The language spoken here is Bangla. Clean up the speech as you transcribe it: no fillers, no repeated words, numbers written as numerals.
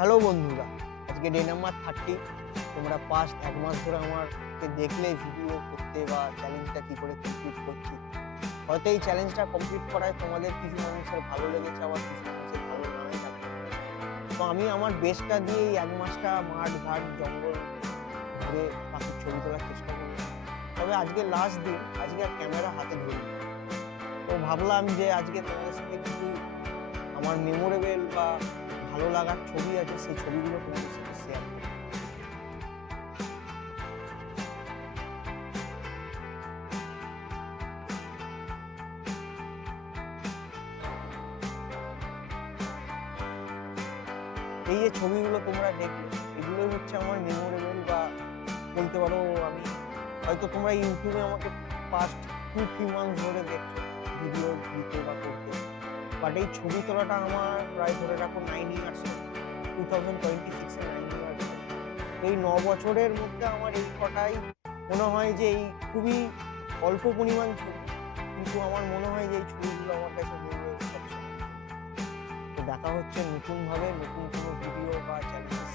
হ্যালো বন্ধুরা, আজকে ডে নাম্বার 30। তোমরা পাস্ট এক মাস ধরে আমাকে দেখলে ভিডিও করতে বা চ্যালেঞ্জটা কি করে কমপ্লিট করছি। হয়তো এই চ্যালেঞ্জটা কমপ্লিট করায় তোমাদের কিছু মানুষের ভালো লেগেছে, আবার কিছু মানুষের ভালো নাও লাগতে পারে। তো আমি আমার বেস্টটা দিয়ে এই এক মাসটা মাঠ ঘাট জঙ্গল ঘুরে পাখির ছবি তোলার চেষ্টা করি। তবে আজকে লাস্ট দিন, আজকে আর ক্যামেরা হাতে ধরি। তো ভাবলাম যে আজকে তোমাদের সাথে কিছু আমার মেমোরেবল বা ভালো লাগার ছবি আছে, সেই ছবিগুলো তোমাদের সাথে শেয়ার করি। এই যে ছবিগুলো তোমরা দেখলে, এগুলোই হচ্ছে আমার মেমোরেবল বা বলতে পারো আমি হয়তো তোমরা ইউটিউবে আমাকে পাস্ট 2-3 মান্থস ধরে দেখছো ভিডিও দিতে বা করতে। বাট এই ছবি তোলাটা আমার প্রায় ধরে রাখো 9 ইয়ার্স, 2026 এ 9 ইয়ার্স। এই 9 বছরের মধ্যে আমার এই কটাই মনে হয় যে এই খুবই অল্প পরিমাণ ছবি, কিন্তু আমার মনে হয় যে এই ছবিগুলো আমার কাছে মেমোরেবল সবসময়। তো দেখা হচ্ছে নতুনভাবে নতুন কোনো ভিডিও বা চ্যালেঞ্জের